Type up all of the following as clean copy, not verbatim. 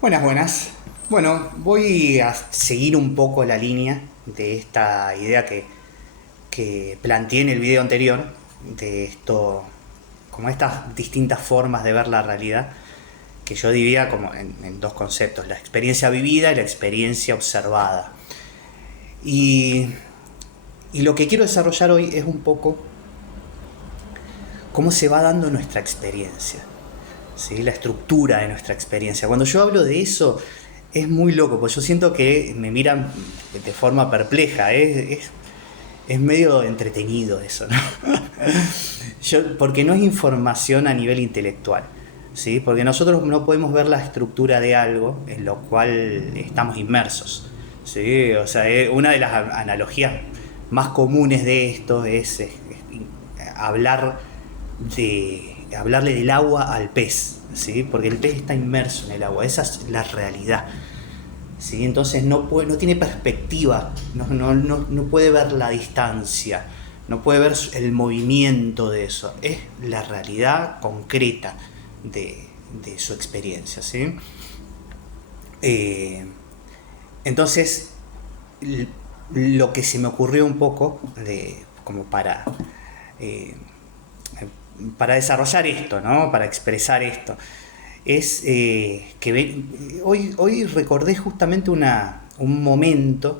Buenas, buenas. Bueno, voy a seguir un poco la línea de esta idea que planteé en el video anterior, de esto, como estas distintas formas de ver la realidad, que yo dividía como en dos conceptos, la experiencia vivida y la experiencia observada. Y, y lo que quiero desarrollar hoy es un poco cómo se va dando nuestra experiencia. ¿Sí? La estructura de nuestra experiencia. Cuando yo hablo de eso, es muy loco, porque yo siento que me miran de forma perpleja. Es medio entretenido eso, ¿no? Porque no es información a nivel intelectual. ¿Sí? Porque nosotros no podemos ver la estructura de algo en lo cual estamos inmersos. ¿Sí? O sea, una de las analogías más comunes de esto es hablar hablarle del agua al pez, ¿sí? Porque el pez está inmerso en el agua, esa es la realidad. ¿Sí? Entonces no tiene perspectiva, no puede ver la distancia, no puede ver el movimiento de eso, es la realidad concreta de su experiencia. ¿Sí? Entonces, lo que se me ocurrió un poco, como eh, para desarrollar esto, ¿no? Para expresar esto, es hoy recordé justamente un momento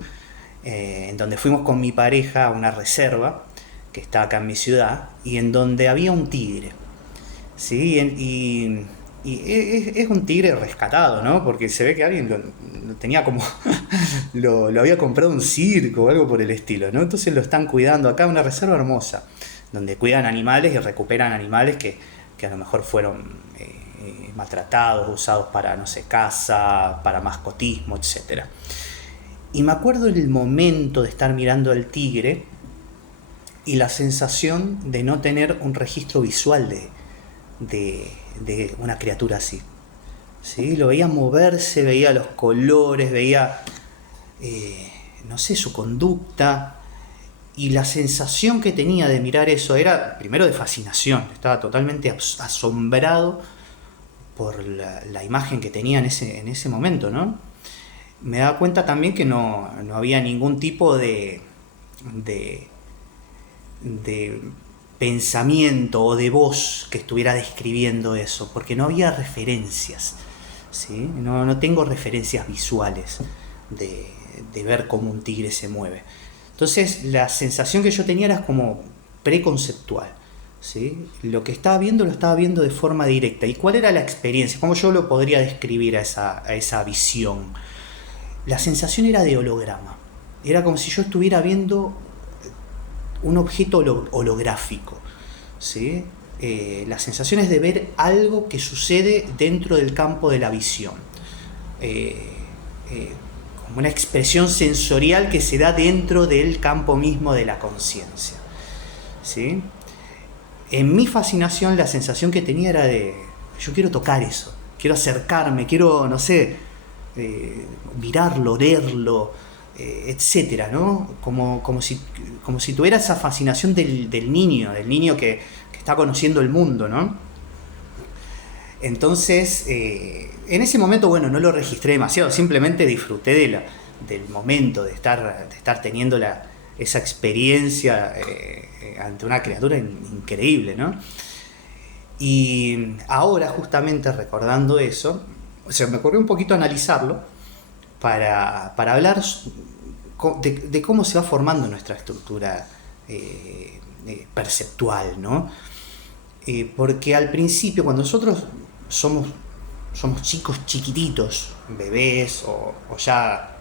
en donde fuimos con mi pareja a una reserva que está acá en mi ciudad y en donde había un tigre. ¿Sí? Es un tigre rescatado, ¿no? Porque se ve que alguien lo tenía como... lo había comprado un circo o algo por el estilo, ¿no? Entonces lo están cuidando acá, una reserva hermosa, donde cuidan animales y recuperan animales que a lo mejor fueron maltratados, usados para, no sé, caza, para mascotismo, etcétera. Y me acuerdo el momento de estar mirando al tigre y la sensación de no tener un registro visual de una criatura así. ¿Sí? Lo veía moverse, veía los colores, veía, no sé, su conducta. Y la sensación que tenía de mirar eso era, primero, de fascinación. Estaba totalmente asombrado por la imagen que tenía en ese momento, ¿no? Me daba cuenta también que no había ningún tipo de, de pensamiento o de voz que estuviera describiendo eso, porque no había referencias. ¿Sí? No tengo referencias visuales de ver cómo un tigre se mueve. Entonces la sensación que yo tenía era como preconceptual. ¿Sí? Lo que estaba viendo lo estaba viendo de forma directa. ¿Y cuál era la experiencia? ¿Cómo yo lo podría describir a esa visión? La sensación era de holograma. Era como si yo estuviera viendo un objeto holográfico. ¿Sí? La sensación es de ver algo que sucede dentro del campo de la visión. Como una expresión sensorial que se da dentro del campo mismo de la conciencia. ¿Sí? En mi fascinación la sensación que tenía era de, yo quiero tocar eso, quiero acercarme, quiero, no sé, mirarlo, leerlo, etcétera, ¿no? Como si tuviera esa fascinación del niño que está conociendo el mundo, ¿no? Entonces, en ese momento, bueno, no lo registré demasiado, simplemente disfruté del momento, de estar teniendo esa experiencia ante una criatura increíble, ¿no? Y ahora, justamente recordando eso, o sea, me ocurrió un poquito analizarlo para hablar de cómo se va formando nuestra estructura perceptual, ¿no? Porque al principio, cuando nosotros somos chicos chiquititos, bebés o ya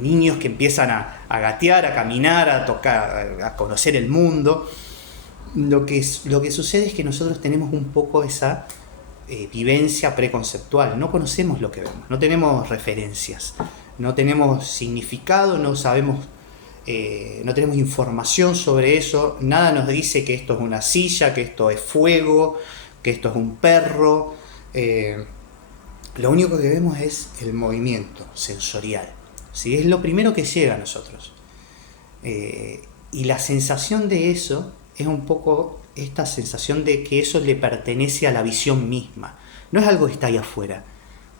niños que empiezan a gatear, a caminar, a tocar, a conocer el mundo, lo que sucede es que nosotros tenemos un poco esa vivencia preconceptual. No conocemos lo que vemos, no tenemos referencias, no tenemos significado, no sabemos, no tenemos información sobre eso, nada nos dice que esto es una silla, que esto es fuego, que esto es un perro. Lo único que vemos es el movimiento sensorial. ¿Sí? Es lo primero que llega a nosotros. Y la sensación de eso es un poco esta sensación de que eso le pertenece a la visión misma. no es algo que está ahí afuera,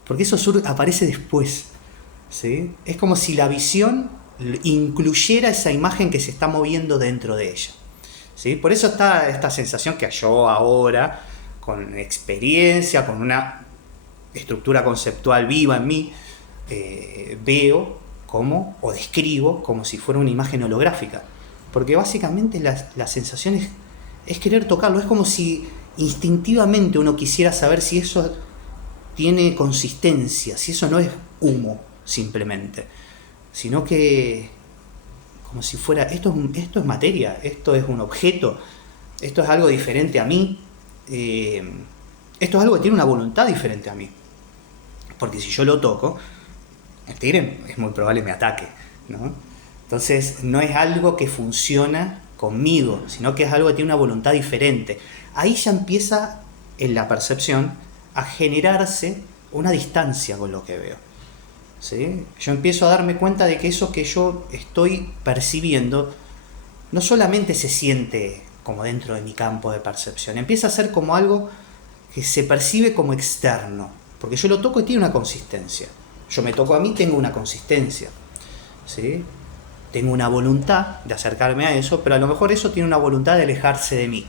porque eso aparece después, ¿sí? Es como si la visión incluyera esa imagen que se está moviendo dentro de ella, ¿sí? Por eso está esta sensación que yo ahora, con experiencia, con una estructura conceptual viva en mí, veo como, o describo como si fuera una imagen holográfica, porque básicamente la sensación es querer tocarlo, es como si instintivamente uno quisiera saber si eso tiene consistencia, si eso no es humo simplemente, sino que como si fuera, esto es materia, esto es un objeto, esto es algo diferente a mí, esto es algo que tiene una voluntad diferente a mí, porque si yo lo toco, el tigre es muy probable que me ataque, ¿no? Entonces no es algo que funciona conmigo, sino que es algo que tiene una voluntad diferente. Ahí ya empieza en la percepción a generarse una distancia con lo que veo, ¿sí? Yo empiezo a darme cuenta de que eso que yo estoy percibiendo no solamente se siente como dentro de mi campo de percepción, empieza a ser como algo que se percibe como externo, porque yo lo toco y tiene una consistencia. Yo me toco a mí, tengo una consistencia, ¿sí? Tengo una voluntad de acercarme a eso, pero a lo mejor eso tiene una voluntad de alejarse de mí,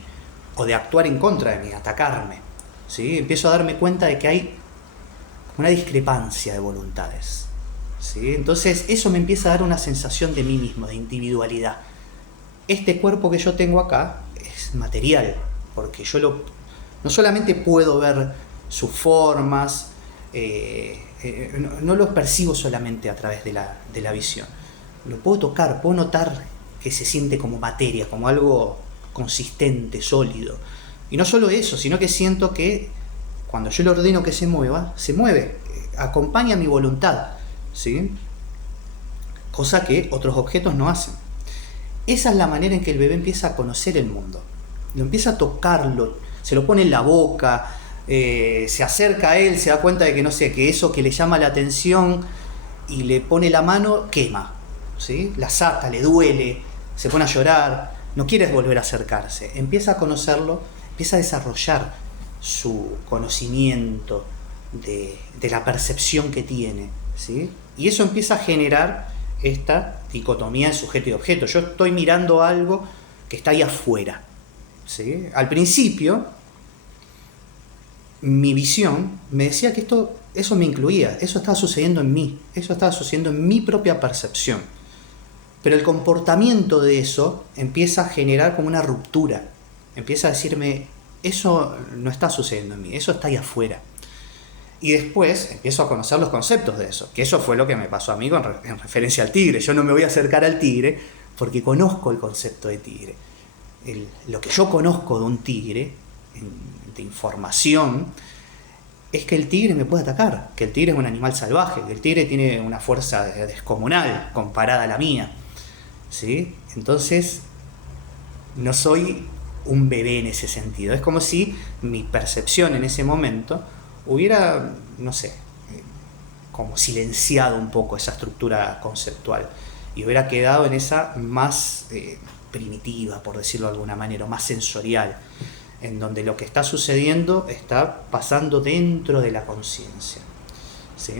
o de actuar en contra de mí, atacarme, ¿sí? Empiezo a darme cuenta de que hay una discrepancia de voluntades, ¿sí? Entonces eso me empieza a dar una sensación de mí mismo, de individualidad. Este cuerpo que yo tengo acá es material, porque yo no solamente puedo ver sus formas, no los percibo solamente a través de la visión, lo puedo tocar, puedo notar que se siente como materia, como algo consistente, sólido. Y no solo eso, sino que siento que cuando yo le ordeno que se mueva, se mueve, acompaña mi voluntad, ¿sí? Cosa que otros objetos no hacen. Esa es la manera en que el bebé empieza a conocer el mundo. Lo empieza a tocarlo, se lo pone en la boca, se acerca a él, se da cuenta de que no sé, que eso que le llama la atención y le pone la mano quema, ¿sí? La saca, le duele, se pone a llorar, no quiere volver a acercarse, empieza a conocerlo, empieza a desarrollar su conocimiento de la percepción que tiene, ¿sí? Y eso empieza a generar esta dicotomía de sujeto y objeto. Yo estoy mirando algo que está ahí afuera, ¿sí? Al principio mi visión me decía que eso me incluía, eso estaba sucediendo en mí, eso estaba sucediendo en mi propia percepción. Pero el comportamiento de eso empieza a generar como una ruptura, empieza a decirme, eso no está sucediendo en mí, eso está ahí afuera. Y después empiezo a conocer los conceptos de eso, que eso fue lo que me pasó a mí en referencia al tigre. Yo no me voy a acercar al tigre porque conozco el concepto de tigre. Lo que yo conozco de un tigre, de información, es que el tigre me puede atacar, que el tigre es un animal salvaje, que el tigre tiene una fuerza descomunal comparada a la mía, ¿sí? Entonces no soy un bebé en ese sentido. Es como si mi percepción en ese momento hubiera, no sé, como silenciado un poco esa estructura conceptual y hubiera quedado en esa más primitiva, por decirlo de alguna manera, más sensorial, en donde lo que está sucediendo está pasando dentro de la conciencia, ¿sí?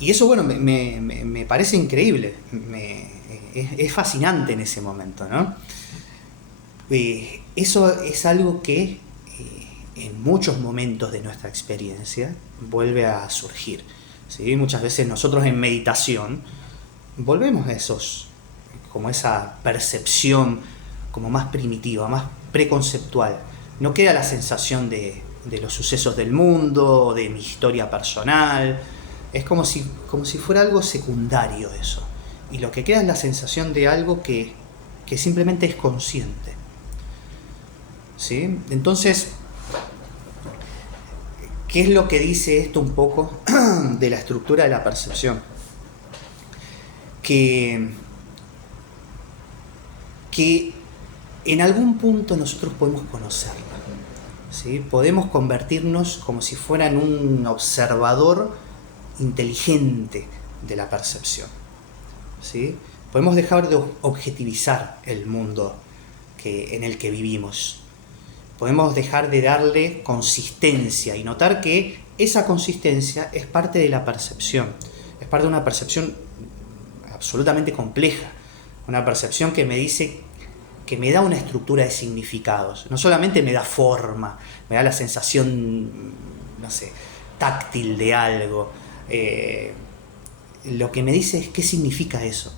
Y eso, bueno, me parece increíble, es fascinante en ese momento, ¿no? Eso es algo que en muchos momentos de nuestra experiencia vuelve a surgir, ¿sí? Muchas veces nosotros en meditación volvemos a como esa percepción como más primitiva, más preconceptual. No queda la sensación de los sucesos del mundo, de mi historia personal. Es como si fuera algo secundario eso. Y lo que queda es la sensación de algo que simplemente es consciente, ¿sí? Entonces, ¿qué es lo que dice esto un poco de la estructura de la percepción? Que en algún punto nosotros podemos conocerla, ¿sí? Podemos convertirnos como si fuera en un observador inteligente de la percepción, ¿sí? Podemos dejar de objetivizar el mundo en el que vivimos podemos dejar de darle consistencia y notar que esa consistencia es parte de la percepción, es parte de una percepción absolutamente compleja, una percepción que me dice, que me da una estructura de significados, no solamente me da forma, me da la sensación, no sé, táctil de algo, lo que me dice es qué significa eso.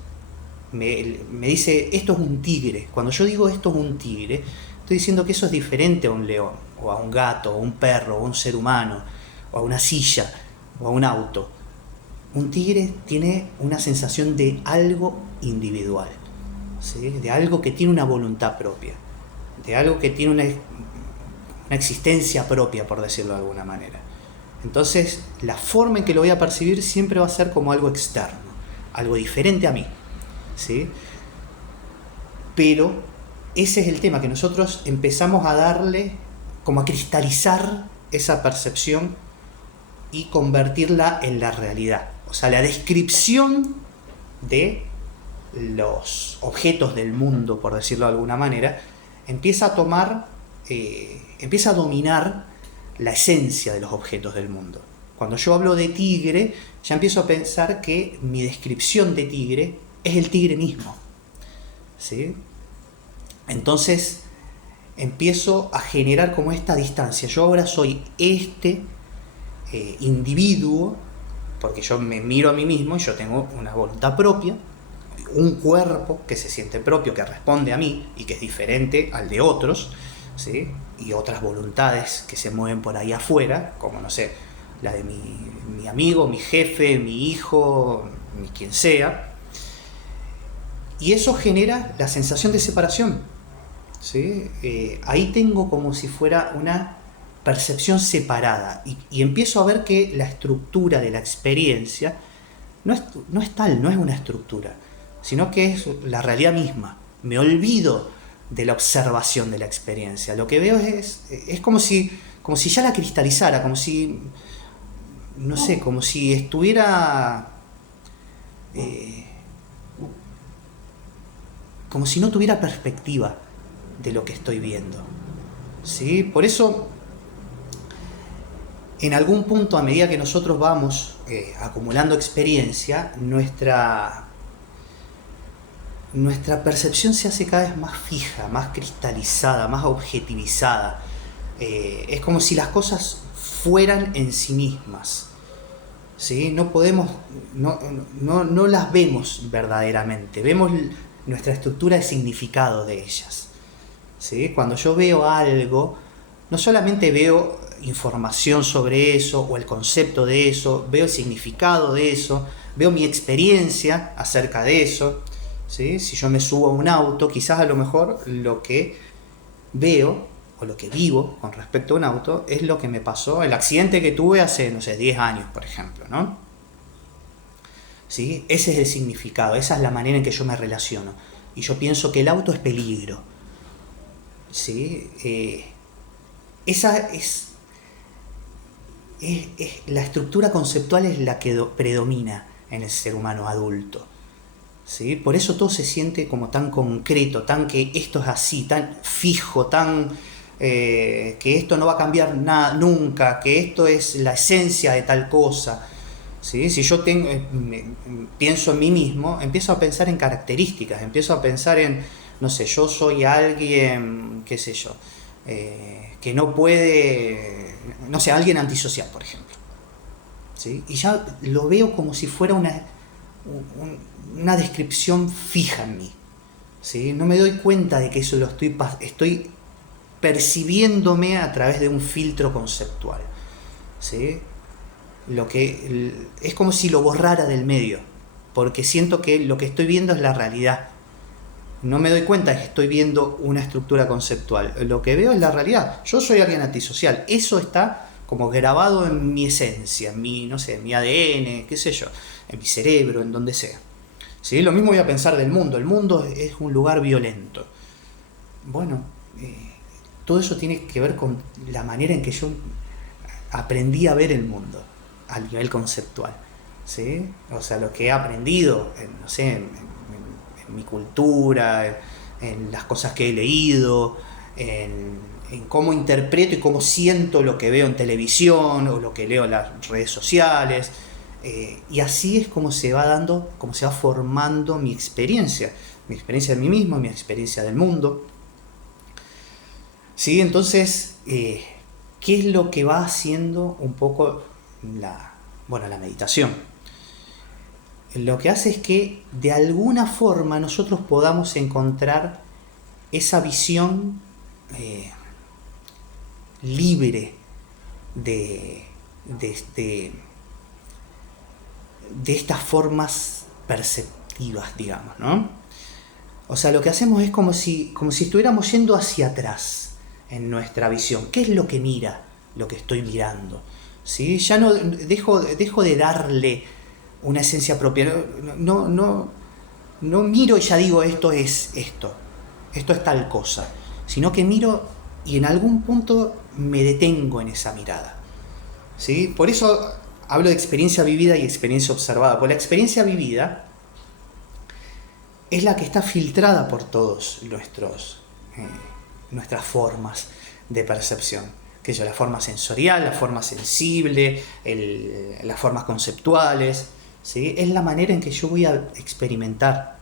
Me dice, esto es un tigre. Cuando yo digo esto es un tigre, estoy diciendo que eso es diferente a un león, o a un gato, o a un perro, o a un ser humano, o a una silla, o a un auto. Un tigre tiene una sensación de algo individual, ¿sí? De algo que tiene una voluntad propia, de algo que tiene una existencia propia, por decirlo de alguna manera. Entonces, la forma en que lo voy a percibir siempre va a ser como algo externo, algo diferente a mí, ¿sí? Pero ese es el tema, que nosotros empezamos a darle, como a cristalizar esa percepción y convertirla en la realidad. O sea, la descripción de los objetos del mundo, por decirlo de alguna manera, empieza a tomar, empieza a dominar la esencia de los objetos del mundo. Cuando yo hablo de tigre, ya empiezo a pensar que mi descripción de tigre es el tigre mismo, ¿sí? Entonces empiezo a generar como esta distancia. Yo ahora soy este individuo, porque yo me miro a mí mismo y yo tengo una voluntad propia, un cuerpo que se siente propio, que responde a mí y que es diferente al de otros, ¿sí? Y otras voluntades que se mueven por ahí afuera, como, no sé, la de mi amigo, mi jefe, mi hijo, quien sea. Y eso genera la sensación de separación, ¿sí? Ahí tengo como si fuera una percepción separada y empiezo a ver que la estructura de la experiencia no es tal, no es una estructura, sino que es la realidad misma. Me olvido de la observación de la experiencia. Lo que veo es como si ya la cristalizara, como si, no sé, como si estuviera, como si no tuviera perspectiva de lo que estoy viendo, ¿sí? Por eso, en algún punto, a medida que nosotros vamos acumulando experiencia, nuestra percepción se hace cada vez más fija, más cristalizada, más objetivizada. Es como si las cosas fueran en sí mismas, ¿sí? No podemos, no las vemos verdaderamente, vemos nuestra estructura de significado de ellas, ¿sí? Cuando yo veo algo, no solamente veo información sobre eso o el concepto de eso, veo el significado de eso, veo mi experiencia acerca de eso, ¿sí? Si yo me subo a un auto, quizás a lo mejor lo que veo o lo que vivo con respecto a un auto es lo que me pasó, el accidente que tuve hace, no sé, 10 años, por ejemplo, ¿no? ¿Sí? Ese es el significado, esa es la manera en que yo me relaciono. Y yo pienso que el auto es peligro, ¿sí? Esa es la estructura conceptual, es la que predomina en el ser humano adulto, ¿sí? Por eso todo se siente como tan concreto, tan que esto es así, tan fijo, tan que esto no va a cambiar nada nunca, que esto es la esencia de tal cosa, ¿sí? Si yo pienso en mí mismo, empiezo a pensar en características, empiezo a pensar en, no sé, yo soy alguien, qué sé yo, que no puede, no sé, alguien antisocial, por ejemplo, ¿sí? Y ya lo veo como si fuera una descripción fija en mí, ¿sí? No me doy cuenta de que eso lo estoy percibiéndome a través de un filtro conceptual, ¿sí? Lo que es como si lo borrara del medio, porque siento que lo que estoy viendo es la realidad. No me doy cuenta de que estoy viendo una estructura conceptual. Lo que veo es la realidad. Yo soy alguien antisocial. Eso está como grabado en mi esencia, en mi, no sé, en mi ADN, qué sé yo, en mi cerebro, en donde sea, ¿sí? Lo mismo voy a pensar del mundo. El mundo es un lugar violento. Bueno, todo eso tiene que ver con la manera en que yo aprendí a ver el mundo a nivel conceptual, ¿sí? O sea, lo que he aprendido, no sé, en mi cultura, en las cosas que he leído, en en cómo interpreto y cómo siento lo que veo en televisión o lo que leo en las redes sociales. Y así es como se va dando, como se va formando mi experiencia de mí mismo, mi experiencia del mundo. ¿Sí? Entonces, ¿qué es lo que va haciendo un poco la meditación? Lo que hace es que de alguna forma nosotros podamos encontrar esa visión libre de estas formas perceptivas, digamos, ¿no? O sea, lo que hacemos es como si estuviéramos yendo hacia atrás en nuestra visión. ¿Qué es lo que mira lo que estoy mirando? ¿Sí? Ya no dejo de darle una esencia propia. No miro y ya digo esto es tal cosa, sino que miro y en algún punto me detengo en esa mirada. ¿Sí? Por eso hablo de experiencia vivida y experiencia observada, porque la experiencia vivida es la que está filtrada por todos nuestras formas de percepción. Que yo, la forma sensorial, la forma sensible, las formas conceptuales, ¿sí? Es la manera en que yo voy a experimentar.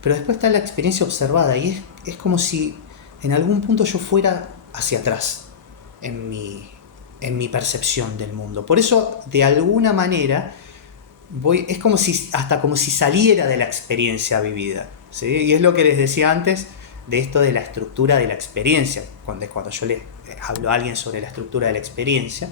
Pero después está la experiencia observada y es como si en algún punto yo fuera hacia atrás en mi percepción del mundo. Por eso, de alguna manera, es como si saliera de la experiencia vivida, ¿sí? Y es lo que les decía antes de esto de la estructura de la experiencia. Cuando yo le hablo a alguien sobre la estructura de la experiencia,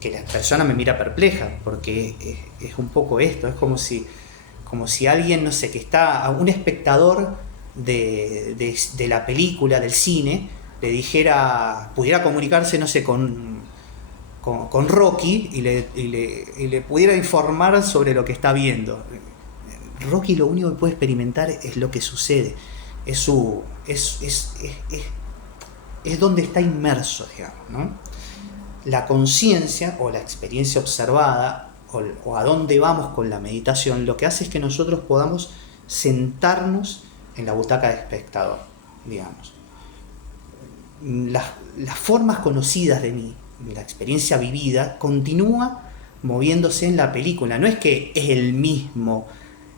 que la persona me mira perpleja, porque es un poco esto, es como si alguien, no sé, que está un espectador de la película, del cine, le dijera, pudiera comunicarse, no sé, con Rocky y le pudiera informar sobre lo que está viendo. Rocky lo único que puede experimentar es lo que sucede, es donde está inmerso, digamos, ¿no? La conciencia o la experiencia observada o a dónde vamos con la meditación, lo que hace es que nosotros podamos sentarnos en la butaca de espectador, digamos. Las formas conocidas de mí, la experiencia vivida, continúa moviéndose en la película. No es que es el mismo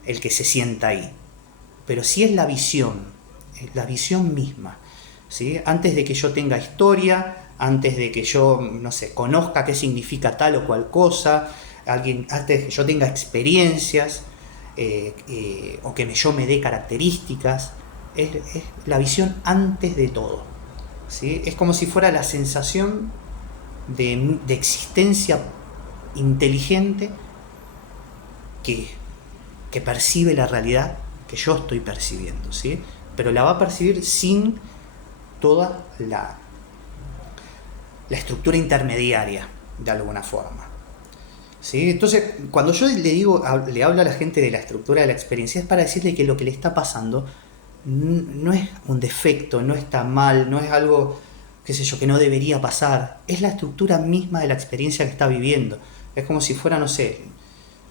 el que se sienta ahí, pero sí es la visión misma, ¿sí? Antes de que yo tenga historia, antes de que yo, no sé, conozca qué significa tal o cual cosa, antes de que yo tenga experiencias o que yo me dé características, es la visión antes de todo, ¿sí? Es como si fuera la sensación de existencia inteligente que percibe la realidad que yo estoy percibiendo, ¿sí? Pero la va a percibir sin toda la estructura intermediaria, de alguna forma, ¿sí? Entonces, cuando yo le hablo a la gente de la estructura de la experiencia, es para decirle que lo que le está pasando no es un defecto, no está mal, no es algo, qué sé yo, que no debería pasar. Es la estructura misma de la experiencia que está viviendo. Es como si fuera, no sé,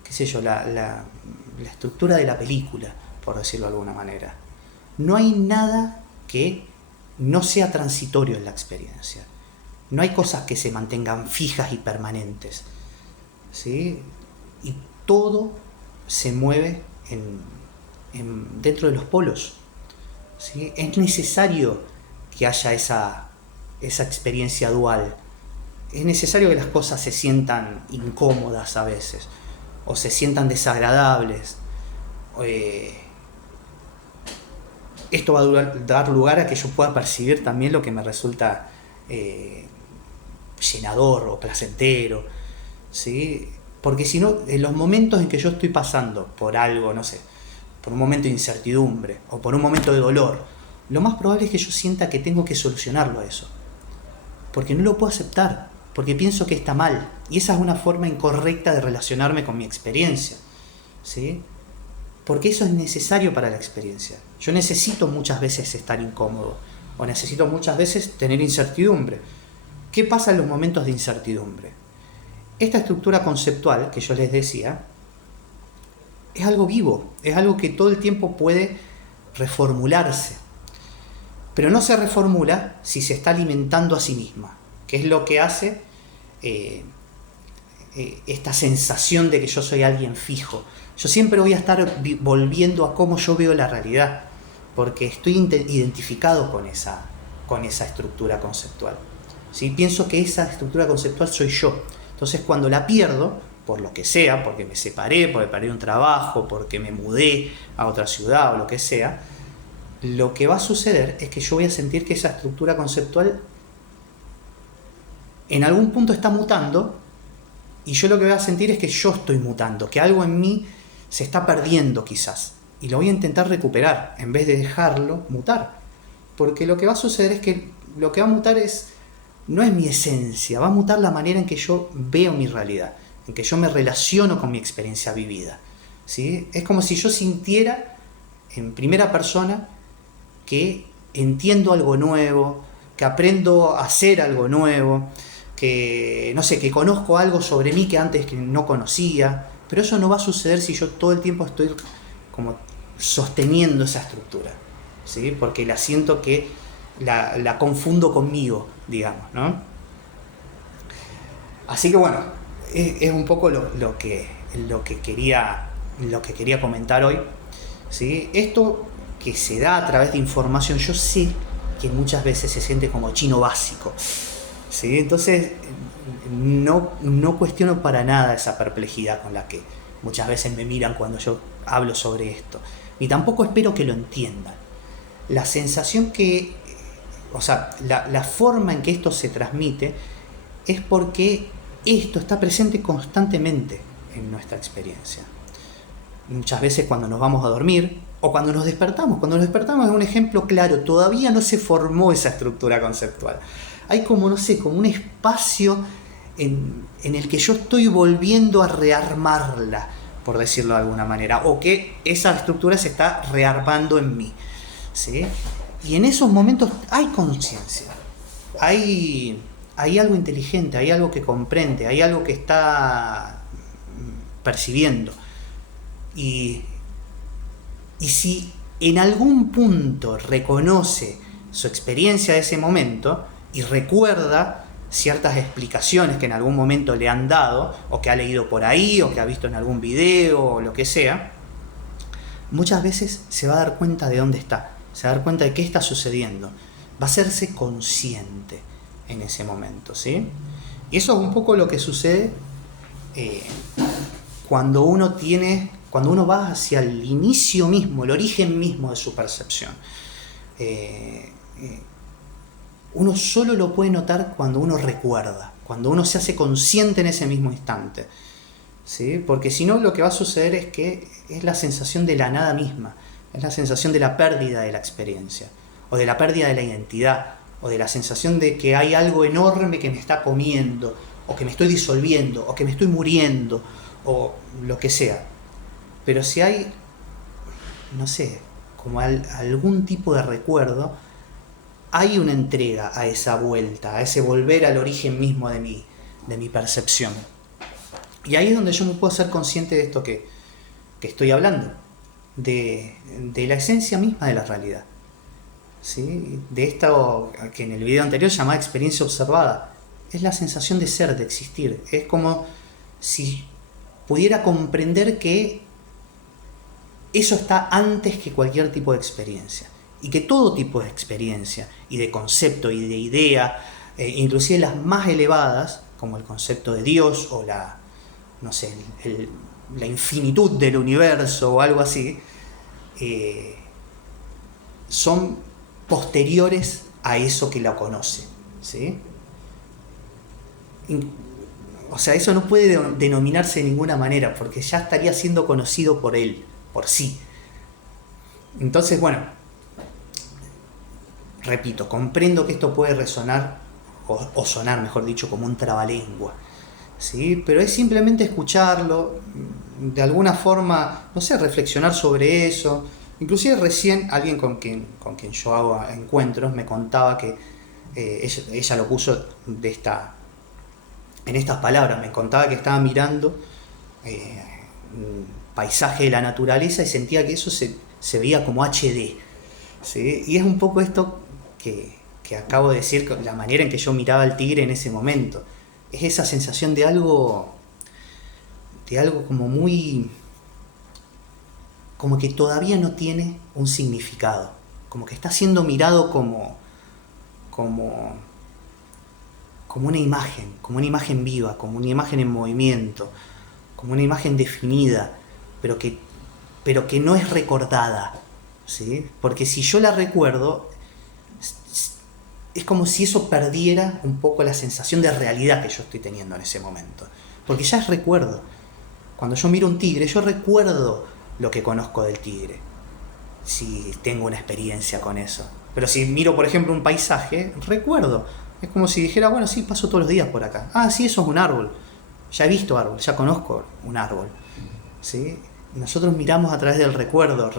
qué sé yo, la estructura de la película, por decirlo de alguna manera. No hay nada que no sea transitorio en la experiencia. No hay cosas que se mantengan fijas y permanentes, ¿sí? Y todo se mueve dentro de los polos, ¿sí? Es necesario que haya esa experiencia dual. Es necesario que las cosas se sientan incómodas a veces, o se sientan desagradables. Esto va a dar lugar a que yo pueda percibir también lo que me resulta llenador o placentero, ¿sí? Porque si no, en los momentos en que yo estoy pasando por algo, no sé, por un momento de incertidumbre o por un momento de dolor, lo más probable es que yo sienta que tengo que solucionarlo a eso, porque no lo puedo aceptar, porque pienso que está mal, y esa es una forma incorrecta de relacionarme con mi experiencia, ¿sí? Porque eso es necesario para la experiencia. Yo necesito muchas veces estar incómodo, o necesito muchas veces tener incertidumbre. ¿Qué pasa en los momentos de incertidumbre? Esta estructura conceptual que yo les decía es algo vivo, es algo que todo el tiempo puede reformularse. pero no se reformula si se está alimentando a sí misma, que es lo que hace esta sensación de que yo soy alguien fijo. Yo siempre voy a estar volviendo a cómo yo veo la realidad, porque estoy identificado con esa estructura conceptual. ¿Sí? Pienso que esa estructura conceptual soy yo. Entonces cuando la pierdo, por lo que sea, porque me separé, porque perdí un trabajo, porque me mudé a otra ciudad o lo que sea, lo que va a suceder es que yo voy a sentir que esa estructura conceptual en algún punto está mutando, y yo lo que voy a sentir es que yo estoy mutando, que algo en mí se está perdiendo quizás, y lo voy a intentar recuperar en vez de dejarlo mutar, porque lo que va a suceder es que lo que va a mutar no es mi esencia, va a mutar la manera en que yo veo mi realidad, en que yo me relaciono con mi experiencia vivida, ¿sí? Es como si yo sintiera en primera persona que entiendo algo nuevo, que aprendo a hacer algo nuevo, que no sé, que conozco algo sobre mí que antes que no conocía, pero eso no va a suceder si yo todo el tiempo estoy como sosteniendo esa estructura, ¿sí? Porque la siento que la confundo conmigo, digamos, ¿no? Así que bueno, es un poco lo que quería comentar hoy, ¿sí? Esto que se da a través de información, yo sé que muchas veces se siente como chino básico, ¿sí? Entonces no cuestiono para nada esa perplejidad con la que muchas veces me miran cuando yo hablo sobre esto, ni tampoco espero que lo entiendan. La sensación la forma en que esto se transmite es porque esto está presente constantemente en nuestra experiencia. Muchas veces cuando nos vamos a dormir o cuando nos despertamos es un ejemplo claro, todavía no se formó esa estructura conceptual. Hay como un espacio en el que yo estoy volviendo a rearmarla, por decirlo de alguna manera, o que esa estructura se está rearmando en mí, ¿sí? Y en esos momentos hay conciencia, hay algo inteligente, hay algo que comprende, hay algo que está percibiendo. Y si en algún punto reconoce su experiencia de ese momento y recuerda ciertas explicaciones que en algún momento le han dado, o que ha leído por ahí, o que ha visto en algún video, o lo que sea, muchas veces se va a dar cuenta de dónde está, se va a dar cuenta de qué está sucediendo, va a hacerse consciente en ese momento, ¿sí? Y eso es un poco lo que sucede cuando uno va hacia el inicio mismo, el origen mismo de su percepción. Uno solo lo puede notar cuando uno recuerda, cuando uno se hace consciente en ese mismo instante, ¿sí? Porque si no, lo que va a suceder es que es la sensación de la nada misma, es la sensación de la pérdida de la experiencia, o de la pérdida de la identidad, o de la sensación de que hay algo enorme que me está comiendo, o que me estoy disolviendo, o que me estoy muriendo, o lo que sea. Pero si hay, no sé, como algún tipo de recuerdo, hay una entrega a esa vuelta, a ese volver al origen mismo de mi percepción. Y ahí es donde yo me puedo ser consciente de esto que estoy hablando, de la esencia misma de la realidad, ¿sí? De esto que en el video anterior llamaba experiencia observada. Es la sensación de ser, de existir. Es como si pudiera comprender que eso está antes que cualquier tipo de experiencia, y que todo tipo de experiencia y de concepto y de idea, inclusive las más elevadas, como el concepto de Dios o la infinitud del universo o algo así, son posteriores a eso que la conoce, ¿sí? O sea, eso no puede denominarse de ninguna manera, porque ya estaría siendo conocido por él, por sí. Entonces, bueno, repito, comprendo que esto puede resonar, o sonar, mejor dicho, como un trabalengua, ¿sí? Pero es simplemente escucharlo, de alguna forma, no sé, reflexionar sobre eso. Inclusive recién alguien con quien yo hago encuentros me contaba que ella lo puso en estas palabras. Me contaba que estaba mirando un paisaje de la naturaleza y sentía que eso se veía como HD, ¿sí? Y es un poco esto que acabo de decir, la manera en que yo miraba al tigre en ese momento. Es esa sensación de algo como muy... como que todavía no tiene un significado, como que está siendo mirado como una imagen viva, como una imagen en movimiento, como una imagen definida, pero que no es recordada, ¿sí? Porque si yo la recuerdo, es como si eso perdiera un poco la sensación de realidad que yo estoy teniendo en ese momento, porque ya es recuerdo. Cuando yo miro un tigre, yo recuerdo lo que conozco del tigre, si tengo una experiencia con eso. Pero si miro, por ejemplo, un paisaje, recuerdo. Es como si dijera, bueno, sí, paso todos los días por acá. Ah, sí, eso es un árbol. Ya he visto árbol, ya conozco un árbol. ¿Sí? Nosotros miramos a través del recuerdo,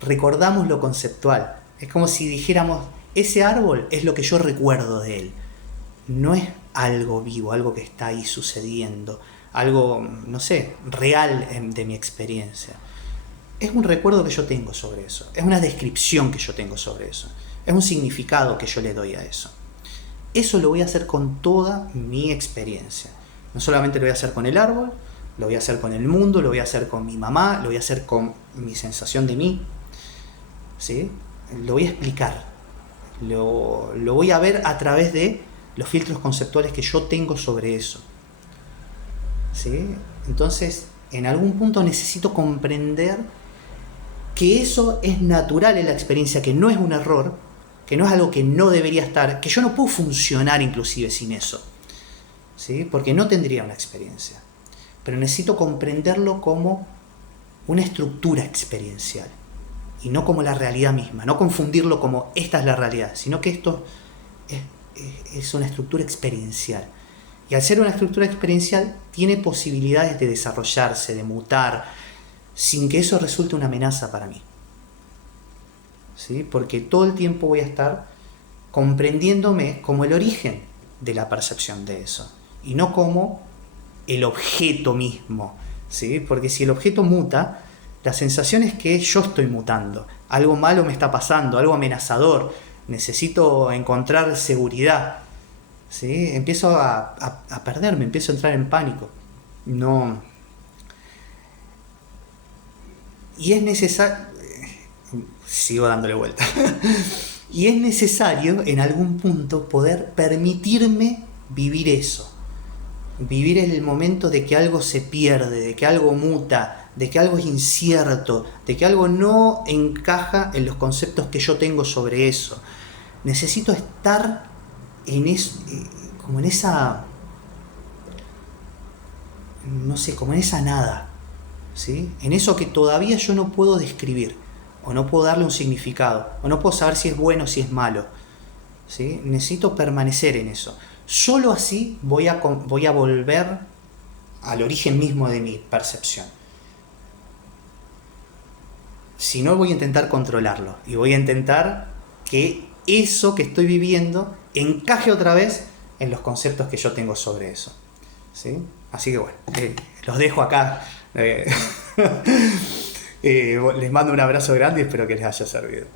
recordamos lo conceptual. Es como si dijéramos, ese árbol es lo que yo recuerdo de él. No es algo vivo, algo que está ahí sucediendo, algo, no sé, real de mi experiencia. Es un recuerdo que yo tengo sobre eso, es una descripción que yo tengo sobre eso, es un significado que yo le doy a eso. Eso lo voy a hacer con toda mi experiencia. No solamente lo voy a hacer con el árbol, lo voy a hacer con el mundo, lo voy a hacer con mi mamá, lo voy a hacer con mi sensación de mí, ¿sí? Lo voy a explicar, lo voy a ver a través de los filtros conceptuales que yo tengo sobre eso, ¿sí? Entonces, en algún punto necesito comprender que eso es natural en la experiencia, que no es un error, que no es algo que no debería estar, que yo no puedo funcionar inclusive sin eso, ¿sí? Porque no tendría una experiencia. Pero necesito comprenderlo como una estructura experiencial y no como la realidad misma, no confundirlo como esta es la realidad, sino que esto es una estructura experiencial. Y al ser una estructura experiencial tiene posibilidades de desarrollarse, de mutar, sin que eso resulte una amenaza para mí, ¿sí? Porque todo el tiempo voy a estar comprendiéndome como el origen de la percepción de eso y no como el objeto mismo, ¿sí? Porque si el objeto muta, la sensación es que yo estoy mutando, algo malo me está pasando, algo amenazador, necesito encontrar seguridad, ¿sí? Empiezo a perderme, empiezo a entrar en pánico. No. Y es necesario, sigo dándole vuelta, y es necesario en algún punto poder permitirme vivir eso, vivir el momento de que algo se pierde, de que algo muta, de que algo es incierto, de que algo no encaja en los conceptos que yo tengo sobre eso. Necesito estar como en esa, no sé, como en esa nada, ¿sí? En eso que todavía yo no puedo describir, o no puedo darle un significado, o no puedo saber si es bueno o si es malo, ¿sí? Necesito permanecer en eso. Solo así voy a volver al origen mismo de mi percepción. Si no, voy a intentar controlarlo y voy a intentar que eso que estoy viviendo encaje otra vez en los conceptos que yo tengo sobre eso, ¿sí? Así que bueno, los dejo acá. Les mando un abrazo grande y espero que les haya servido.